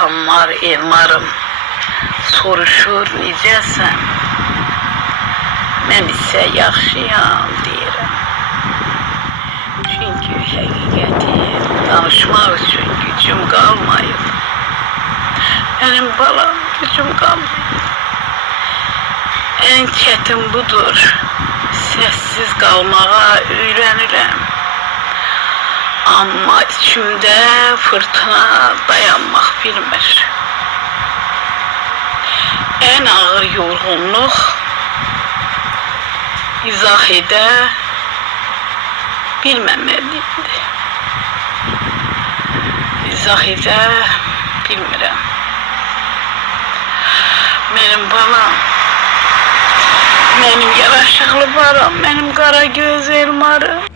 atamlar, elmarım soruşur necəsən? Mən isə yaxşıyam deyirəm. Çünki həqiqəti danışmaq üçün gücüm qalmayıb. Mənim balam, gücüm qalmayıb. Ən çətin budur. Səssiz qalmağa öyrənirəm. Amma içimdə fırtına dayanmaq bilmir. Ən ağır yorğunluq izah edə bilməməliydi. İzah edə bilmirəm. Mənim balam, mənim yaraşıqlı balam, mənim qara göz elmarım.